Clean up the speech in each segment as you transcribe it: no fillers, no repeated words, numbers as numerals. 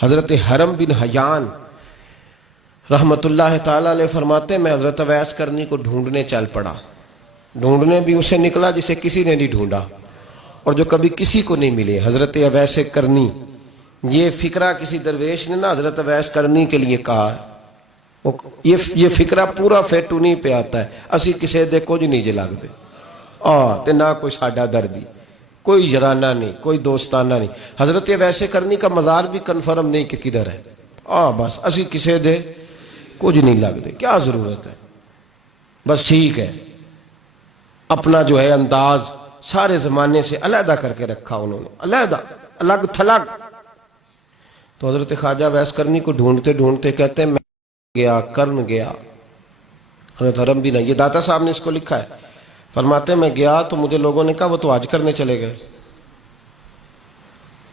حضرت حرم بن حیان رحمت اللہ تعالیٰ علیہ فرماتے ہیں میں حضرت اویس کرنی کو ڈھونڈنے چل پڑا. ڈھونڈنے بھی اسے نکلا جسے کسی نے نہیں ڈھونڈا اور جو کبھی کسی کو نہیں ملے. حضرت اویس کرنی، یہ فکرہ کسی درویش نے نا حضرت اویس کرنی کے لیے کہا ہے. یہ فکرہ پورا فیٹو نہیں پہ آتا ہے. اسی کسی دے کچھ نہیں جے لگ دے تے نہ کوئی ساڈا دردی، کوئی جرانہ نہیں، کوئی دوستانہ نہیں. حضرت اویس کرنی کا مزار بھی کنفرم نہیں کہ کدھر ہے. بس اسی کسی دے کچھ نہیں لگ دے. کیا ضرورت ہے؟ بس ٹھیک ہے، اپنا جو ہے انداز سارے زمانے سے علیحدہ کر کے رکھا انہوں نے، علیحدہ، الگ تھلگ. تو حضرت خواجہ اویس کرنی کو ڈھونڈتے ڈھونڈتے کہتے ہیں میں گیا، کرن گیا. حضرت حرم بھی نہیں، یہ داتا صاحب نے اس کو لکھا ہے. فرماتے ہیں میں گیا تو مجھے لوگوں نے کہا وہ تو حج کرنے چلے گئے.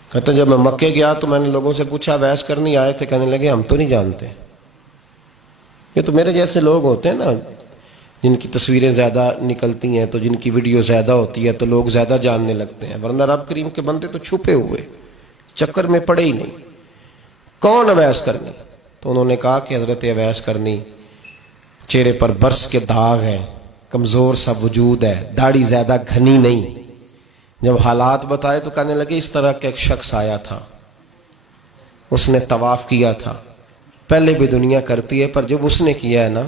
کہتے ہیں جب میں مکے گیا تو میں نے لوگوں سے پوچھا اویس کرنی آئے تھے؟ کہنے لگے ہم تو نہیں جانتے. یہ تو میرے جیسے لوگ ہوتے ہیں نا جن کی تصویریں زیادہ نکلتی ہیں تو جن کی ویڈیو زیادہ ہوتی ہے تو لوگ زیادہ جاننے لگتے ہیں، ورنہ رب کریم کے بندے تو چھپے ہوئے چکر میں پڑے ہی نہیں. کون اویس کرنی؟ تو انہوں نے کہا کہ حضرت اویس کرنی، چہرے پر برس کے داغ ہیں، کمزور سا وجود ہے، داڑھی زیادہ گھنی نہیں. جب حالات بتائے تو کہنے لگے اس طرح کا ایک شخص آیا تھا، اس نے طواف کیا تھا. پہلے بھی دنیا کرتی ہے پر جب اس نے کیا ہے نا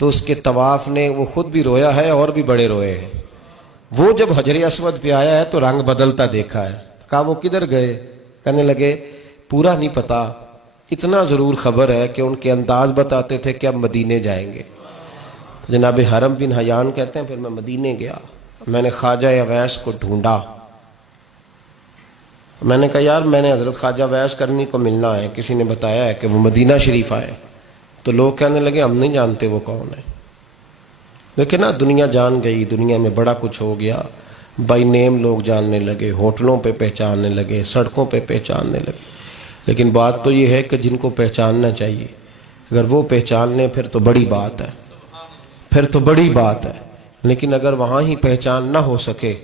تو اس کے طواف نے وہ خود بھی رویا ہے اور بھی بڑے روئے ہیں. وہ جب حجر اسود پہ آیا ہے تو رنگ بدلتا دیکھا ہے. کہا وہ کدھر گئے؟ کہنے لگے پورا نہیں پتا، اتنا ضرور خبر ہے کہ ان کے انداز بتاتے تھے کہ اب مدینے جائیں گے. تو جناب حرم بن حیان کہتے ہیں پھر میں مدینے گیا، میں نے خواجہ اویس کو ڈھونڈا. میں نے کہا یار میں نے حضرت خواجہ اویس کرنی کو ملنا ہے، کسی نے بتایا ہے کہ وہ مدینہ شریف آئے. تو لوگ کہنے لگے ہم نہیں جانتے وہ کون ہے. دیکھیں نا دنیا جان گئی، دنیا میں بڑا کچھ ہو گیا. بائی نیم لوگ جاننے لگے، ہوٹلوں پہ پہچاننے لگے، سڑکوں پہ پہچاننے لگے. لیکن بات تو یہ ہے کہ جن کو پہچاننا چاہیے اگر وہ پہچان لیں پھر تو بڑی بات ہے، پھر تو بڑی بات ہے. لیکن اگر وہاں ہی پہچان نہ ہو سکے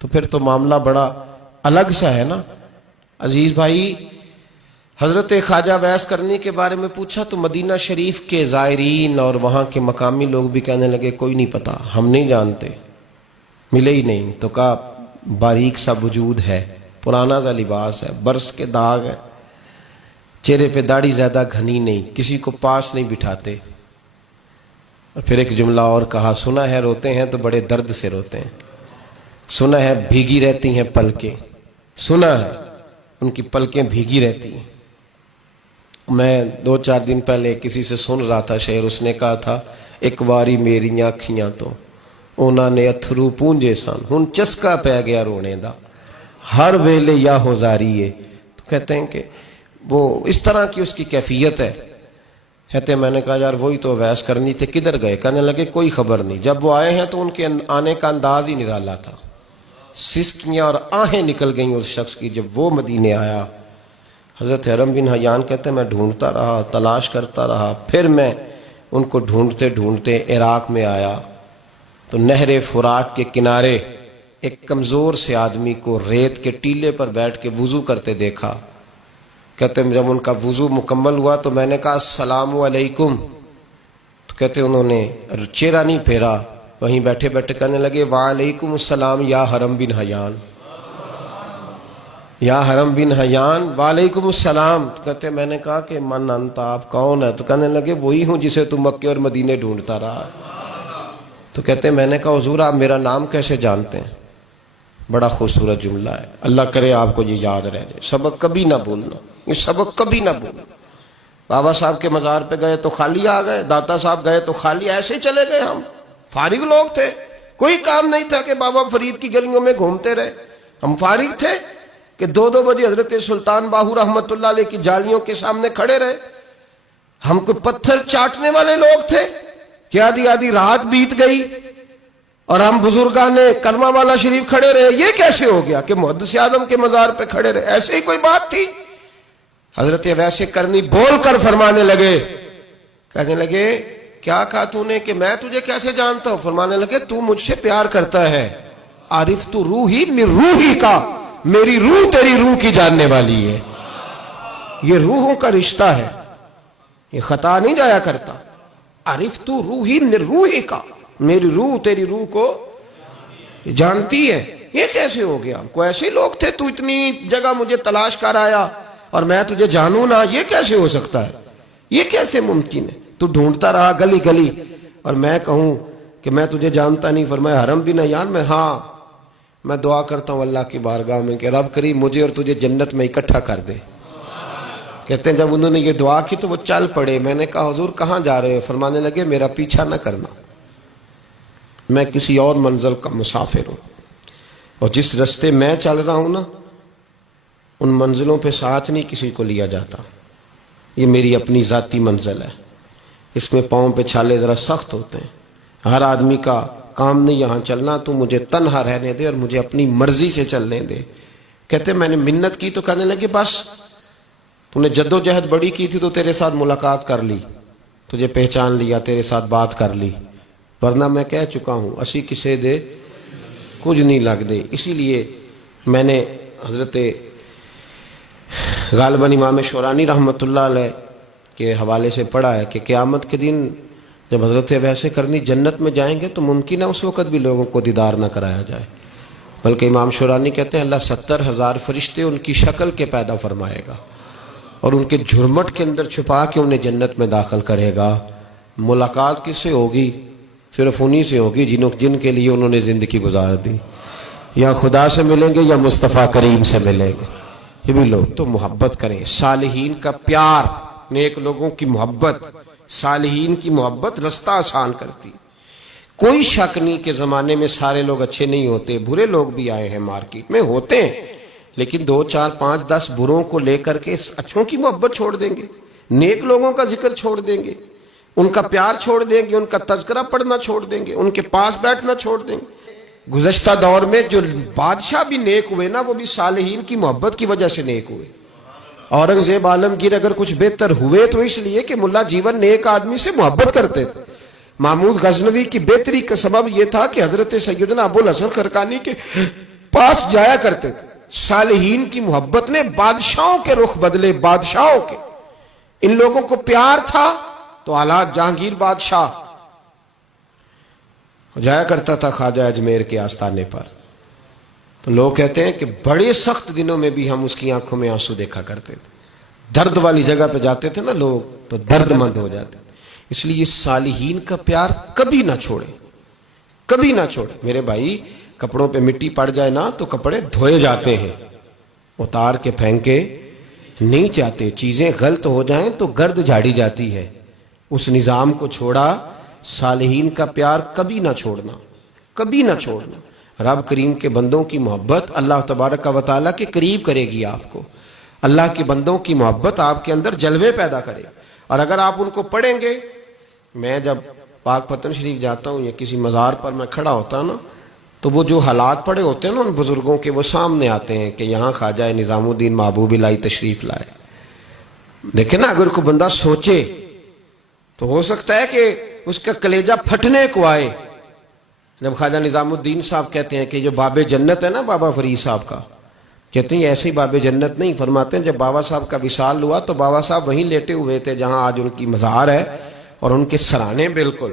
تو پھر تو معاملہ بڑا الگ سا ہے نا. عزیز بھائی، حضرت خواجہ اویس کرنی کے بارے میں پوچھا تو مدینہ شریف کے زائرین اور وہاں کے مقامی لوگ بھی کہنے لگے کوئی نہیں پتا، ہم نہیں جانتے، ملے ہی نہیں. تو کہا باریک سا وجود ہے، پرانا سا لباس ہے، برس کے داغ ہے، چہرے پہ داڑھی زیادہ گھنی نہیں، کسی کو پاس نہیں بٹھاتے. اور پھر ایک جملہ اور کہا سنا ہے روتے ہیں تو بڑے درد سے روتے ہیں، سنا ہے بھیگی رہتی ہیں پلکیں، سنا ہے ان کی پلکیں بھیگی رہتی ہیں. میں 2-4 دن پہلے کسی سے سن رہا تھا شعر، اس نے کہا تھا ایک واری میریاں اکھیاں تو انہوں نے اتھرو پونجے سن ہن چسکا پہ گیا رونے دا ہر ویلے یا ہوزاری ہے. تو کہتے ہیں کہ وہ اس طرح کی اس کی کیفیت ہے. کہتے ہیں میں نے کہا یار وہی تو اویس کرنی تھے، کدھر گئے؟ کہنے لگے کوئی خبر نہیں. جب وہ آئے ہیں تو ان کے آنے کا انداز ہی نرالا تھا، سسکیاں اور آہیں نکل گئیں اس شخص کی جب وہ مدینے آیا. حضرت حرم بن حیان کہتے ہیں میں ڈھونڈتا رہا، تلاش کرتا رہا. پھر میں ان کو ڈھونڈتے ڈھونڈتے عراق میں آیا تو نہر فرات کے کنارے ایک کمزور سے آدمی کو ریت کے ٹیلے پر بیٹھ کے وضو کرتے دیکھا. کہتے ہیں جب ان کا وضو مکمل ہوا تو میں نے کہا السلام علیکم. تو کہتے ہیں انہوں نے چہرہ نہیں پھیرا، وہیں بیٹھے بیٹھے کہنے لگے وعلیکم السلام یا حرم بن حیان، یا حرم بن حیان وعلیکم السلام. تو کہتے ہیں میں نے کہا کہ من انت، آپ کون ہے؟ تو کہنے لگے وہی ہوں جسے تم مکے اور مدینے ڈھونڈتا رہا. تو کہتے ہیں میں نے کہا حضور آپ میرا نام کیسے جانتے ہیں؟ بڑا خوبصورت جملہ ہے، اللہ کرے آپ کو یہ یاد رہ جائے. سبق کبھی نہ بھولنا، یہ سبق کبھی نہ بھولنا. بابا صاحب کے مزار پہ گئے تو خالی آ گئے، داتا صاحب گئے تو خالی ایسے ہی چلے گئے. ہم فارغ لوگ تھے، کوئی کام نہیں تھا کہ بابا فرید کی گلیوں میں گھومتے رہے. ہم فارغ تھے کہ 2 بجے حضرت سلطان باہو رحمت اللہ علیہ کی جالیوں کے سامنے کھڑے رہے. ہم کو پتھر چاٹنے والے لوگ تھے کہ آدھی رات بیت گئی اور ہم بزرگان کرما والا شریف کھڑے رہے. یہ کیسے ہو گیا کہ محدث اعظم کے مزار پہ کھڑے رہے؟ ایسے ہی کوئی بات تھی؟ حضرت اویس کرنی بول کر فرمانے لگے، کہنے لگے کیا کہا تو نے کہ میں تجھے کیسے جانتا ہوں؟ فرمانے لگے تو مجھ سے پیار کرتا ہے، عارف تو روحی من روحی کا، میری روح تیری روح کی جاننے والی ہے. یہ روحوں کا رشتہ ہے، یہ خطا نہیں جایا کرتا. عرفت روحی من روحی کا، میری روح تیری روح کو جانتی ہے. یہ کیسے ہو گیا؟ کوئی ایسے لوگ تھے تو اتنی جگہ مجھے تلاش کر آیا اور میں تجھے جانوں نہ؟ یہ کیسے ہو سکتا ہے؟ یہ کیسے ممکن ہے؟ تو ڈھونڈتا رہا گلی گلی اور میں کہوں کہ میں تجھے جانتا نہیں. فرمایا حرم بھی نہ یار. میں دعا کرتا ہوں اللہ کی بارگاہ میں کہ رب کریم مجھے اور تجھے جنت میں اکٹھا کر دے. کہتے ہیں جب انہوں نے یہ دعا کی تو وہ چل پڑے. میں نے کہا حضور کہاں جا رہے ہو؟ فرمانے لگے میرا پیچھا نہ کرنا، میں کسی اور منزل کا مسافر ہوں، اور جس رستے میں چل رہا ہوں نا ان منزلوں پہ ساتھ نہیں کسی کو لیا جاتا. یہ میری اپنی ذاتی منزل ہے، اس میں پاؤں پہ چھالے ذرا سخت ہوتے ہیں. ہر آدمی کا کام نہیں یہاں چلنا، تو مجھے تنہا رہنے دے اور مجھے اپنی مرضی سے چلنے دے. کہتے میں نے منت کی تو کہنے لگے بس تو نے جد و جہد بڑی کی تھی تو تیرے ساتھ ملاقات کر لی، تجھے پہچان لیا، تیرے ساتھ بات کر لی، ورنہ میں کہہ چکا ہوں اسی کسے دے کچھ نہیں لگ دے. اسی لیے میں نے حضرت غالباً امام شورانی رحمۃ اللہ علیہ کے حوالے سے پڑھا ہے کہ قیامت کے دن جب حضرت ویسے کرنی جنت میں جائیں گے تو ممکن ہے اس وقت بھی لوگوں کو دیدار نہ کرایا جائے، بلکہ امام شورانی کہتے ہیں اللہ 70,000 فرشتے ان کی شکل کے پیدا فرمائے گا اور ان کے جھرمٹ کے اندر چھپا کے انہیں جنت میں داخل کرے گا. ملاقات کس سے ہوگی؟ صرف انہی سے ہوگی جن کے لیے انہوں نے زندگی گزار دی. یا خدا سے ملیں گے یا مصطفیٰ کریم سے ملیں گے. یہ بھی لوگ تو محبت کریں. صالحین کا پیار، نیک لوگوں کی محبت، صالحین کی محبت رستہ آسان کرتی. کوئی شک نہیں کہ زمانے میں سارے لوگ اچھے نہیں ہوتے، برے لوگ بھی آئے ہیں مارکیٹ میں، ہوتے ہیں، لیکن 2 4 5 10 بروں کو لے کر کے اچھوں کی محبت چھوڑ دیں گے، نیک لوگوں کا ذکر چھوڑ دیں گے، ان کا پیار چھوڑ دیں گے، ان کا تذکرہ پڑھنا چھوڑ دیں گے، ان کے پاس بیٹھنا چھوڑ دیں گے. گزشتہ دور میں جو بادشاہ بھی نیک ہوئے نا وہ بھی صالحین کی محبت کی وجہ سے نیک ہوئے. اورنگزیب عالمگیر اگر کچھ بہتر ہوئے تو اس لیے کہ ملا جیون نیک آدمی سے محبت کرتے تھے. محمود غزنوی کی بہتری کا سبب یہ تھا کہ حضرت سیدنا ابو الحسن خرقانی کے پاس جایا کرتے تھے. صالحین کی محبت نے بادشاہوں کے رخ بدلے، بادشاہوں کے. ان لوگوں کو پیار تھا تو حالات جہانگیر بادشاہ جایا کرتا تھا خواجہ اجمیر کے آستانے پر، تو لوگ کہتے ہیں کہ بڑے سخت دنوں میں بھی ہم اس کی آنکھوں میں آنسو دیکھا کرتے تھے. درد والی جگہ پہ جاتے تھے نا لوگ تو درد مند ہو جاتے. اس لیے صالحین کا پیار کبھی نہ چھوڑے، کبھی نہ چھوڑے. میرے بھائی کپڑوں پہ مٹی پڑ جائے نا تو کپڑے دھوئے جاتے ہیں، اتار کے پھینکے نہیں چاہتے. چیزیں غلط ہو جائیں تو گرد جھاڑی جاتی ہے. اس نظام کو چھوڑا. صالحین کا پیار کبھی نہ چھوڑنا، کبھی نہ چھوڑنا. رب کریم کے بندوں کی محبت اللہ تبارک و تعالیٰ کے قریب کرے گی آپ کو. اللہ کے بندوں کی محبت آپ کے اندر جلوے پیدا کرے. اور اگر آپ ان کو پڑھیں گے، میں جب پاک پتن شریف جاتا ہوں یا کسی مزار پر میں کھڑا ہوتا ہوں نا تو وہ جو حالات پڑے ہوتے ہیں نا ان بزرگوں کے، وہ سامنے آتے ہیں کہ یہاں خواجہ نظام الدین محبوب الہی تشریف لائے. دیکھیں نا اگر کوئی بندہ سوچے تو ہو سکتا ہے کہ اس کا کلیجہ پھٹنے کو آئے. جب خواجہ نظام الدین صاحب کہتے ہیں کہ جو باب جنت ہے نا بابا فرید صاحب کا، کہتے ہیں ایسے ہی باب جنت نہیں. فرماتے ہیں جب بابا صاحب کا وصال ہوا تو بابا صاحب وہیں لیٹے ہوئے تھے جہاں آج ان کی مزار ہے، اور ان کے سرانے بالکل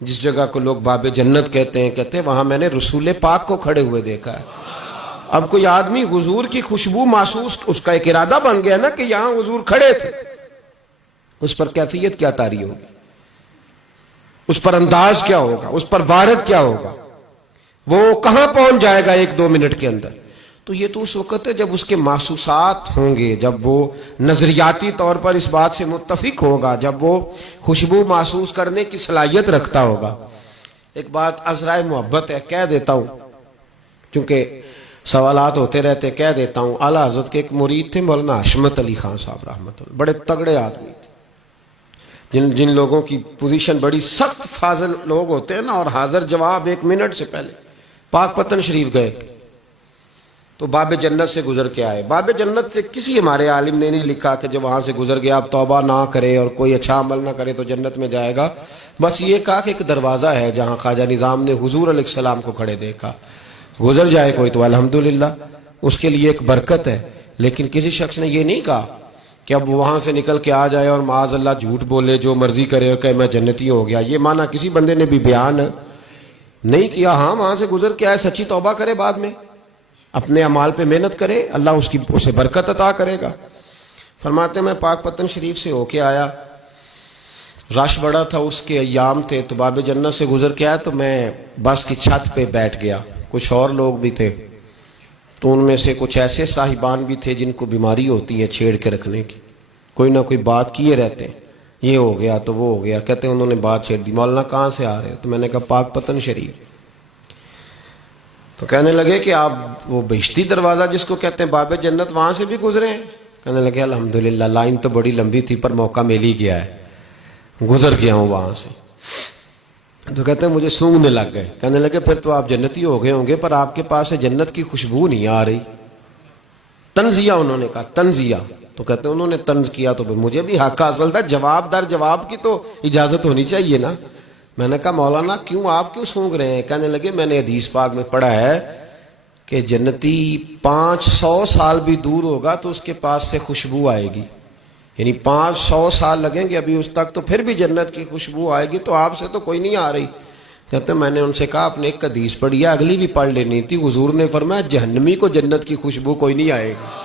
جس جگہ کو لوگ باب جنت کہتے ہیں وہاں میں نے رسول پاک کو کھڑے ہوئے دیکھا ہے. اب کوئی آدمی حضور کی خوشبو محسوس، اس کا ایک ارادہ بن گیا نا کہ یہاں حضور کھڑے تھے، اس پر کیفیت کیا طاری ہوگی، اس پر انداز کیا ہوگا، اس پر وارد کیا ہوگا، وہ کہاں پہنچ جائے گا 1-2 منٹ کے اندر. تو یہ تو اس وقت ہے جب اس کے محسوسات ہوں گے، جب وہ نظریاتی طور پر اس بات سے متفق ہوگا، جب وہ خوشبو محسوس کرنے کی صلاحیت رکھتا ہوگا. ایک بات عذرائے محبت ہے، کہہ دیتا ہوں چونکہ سوالات ہوتے رہتے، کہہ دیتا ہوں. اعلیٰ حضرت کے ایک مرید تھے مولانا حشمت علی خان صاحب رحمۃ اللہ، بڑے تگڑے آدمی تھے. جن لوگوں کی پوزیشن بڑی سخت فاضل لوگ ہوتے ہیں نا، اور حاضر جواب 1 منٹ سے پہلے. پاک پتن شریف گئے تو باب جنت سے گزر کے آئے. باب جنت سے کسی ہمارے عالم نے نہیں لکھا کہ جب وہاں سے گزر گیا اب توبہ نہ کرے اور کوئی اچھا عمل نہ کرے تو جنت میں جائے گا. بس یہ کہا کہ ایک دروازہ ہے جہاں خواجہ نظام نے حضور علیہ السلام کو کھڑے دیکھا، گزر جائے کوئی تو الحمدللہ اس کے لیے ایک برکت ہے. لیکن کسی شخص نے یہ نہیں کہا کہ کہ اب وہاں سے نکل کے آ جائے اور معاذ اللہ جھوٹ بولے، جو مرضی کرے اور کہ میں جنتی ہو گیا، یہ معنی کسی بندے نے بھی بیان نہیں کیا۔ ہاں وہاں سے گزر کے آئے، سچی توبہ کرے، بعد میں اپنے اعمال پہ محنت کرے، اللہ اسے برکت عطا کرے گا۔ فرماتے ہیں میں پاک پتن شریف سے ہو کے آیا، رش بڑا تھا، اس کے ایام تھے، تو باب جنت سے گزر کے آیا تو میں بس کی چھت پہ بیٹھ گیا۔ کچھ اور لوگ بھی تھے، تو ان میں سے کچھ ایسے صاحبان بھی تھے جن کو بیماری ہوتی ہے چھیڑ کے رکھنے کی، کوئی نہ کوئی بات کیے رہتے ہیں، یہ ہو گیا تو وہ ہو گیا، کہتے ہیں انہوں نے بات چھیڑ دی، مولانا کہاں سے آ رہے ہو؟ تو میں نے کہا پاک پتن شریف۔ تو کہنے لگے کہ آپ وہ بہشتی دروازہ جس کو کہتے ہیں باب جنت، وہاں سے بھی گزرے ہیں؟ کہنے لگے الحمدللہ، لائن تو بڑی لمبی تھی پر موقع مل ہی گیا ہے، گزر گیا ہوں وہاں سے۔ تو کہتے ہیں مجھے سونگنے لگ گئے۔ کہنے لگے پھر تو آپ جنتی ہو گئے ہوں گے، پر آپ کے پاس سے جنت کی خوشبو نہیں آ رہی۔ تنزیہ، انہوں نے کہا تنزیہ۔ تو کہتے ہیں انہوں نے طنز کیا تو مجھے بھی حق حاصل تھا، جواب در جواب کی تو اجازت ہونی چاہیے نا۔ میں نے کہا مولانا کیوں، آپ کیوں سونگ رہے ہیں؟ کہنے لگے میں نے حدیث پاک میں پڑھا ہے کہ جنتی 500 سال بھی دور ہوگا تو اس کے پاس سے خوشبو آئے گی، یعنی 500 سال لگیں گے ابھی اس تک، تو پھر بھی جنت کی خوشبو آئے گی، تو آپ سے تو کوئی نہیں آ رہی۔ کہتے ہیں میں نے ان سے کہا آپ نے ایک حدیث پڑھی ہے، اگلی بھی پڑھ لینی تھی۔ حضور نے فرمایا جہنمی کو جنت کی خوشبو کوئی نہیں آئے گی۔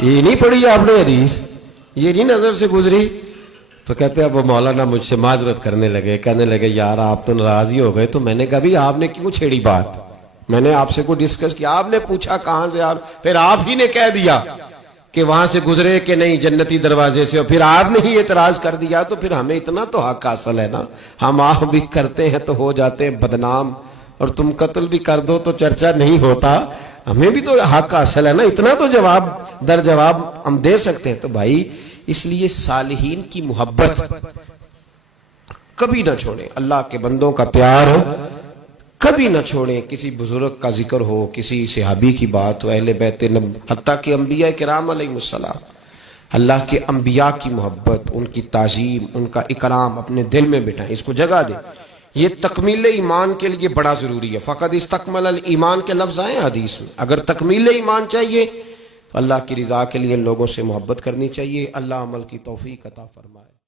یہ نہیں پڑھی آپ نے حدیث، یہ نہیں نظر سے گزری؟ تو کہتے ہیں اب وہ مولانا مجھ سے معذرت کرنے لگے، کہنے لگے یار آپ تو ناراض ہی ہو گئے۔ تو میں نے کہا بھی آپ نے کیوں چھیڑی بات؟ میں نے آپ سے کوئی ڈسکس کیا؟ آپ نے پوچھا کہاں سے، پھر آپ ہی نے کہہ دیا کہ وہاں سے گزرے کہ نہیں جنتی دروازے سے، اور پھر آپ نے ہی اعتراض کر دیا، تو پھر ہمیں اتنا تو حق حاصل ہے نا۔ ہم آپ بھی کرتے ہیں تو ہو جاتے ہیں بدنام، اور تم قتل بھی کر دو تو چرچا نہیں ہوتا، ہمیں بھی تو حق حاصل ہے نا، اتنا تو جواب در جواب ہم دے سکتے ہیں۔ تو بھائی اس لیے صالحین کی محبت کبھی نہ چھوڑیں، اللہ کے بندوں کا پیار کبھی نہ چھوڑیں۔ کسی بزرگ کا ذکر ہو، کسی صحابی کی بات ہو، اہل بیت حتیٰ کہ انبیاء کرام علیہ السلام، اللہ کے انبیاء کی محبت، ان کی تعظیم، ان کا اکرام اپنے دل میں بٹھائیں، اس کو جگہ دیں۔ یہ تکمیل ایمان کے لیے بڑا ضروری ہے۔ فقط استکمل الایمان کے لفظ آئے حدیث میں، اگر تکمیل ایمان چاہیے تو اللہ کی رضا کے لیے لوگوں سے محبت کرنی چاہیے۔ اللہ عمل کی توفیق عطا فرمائے۔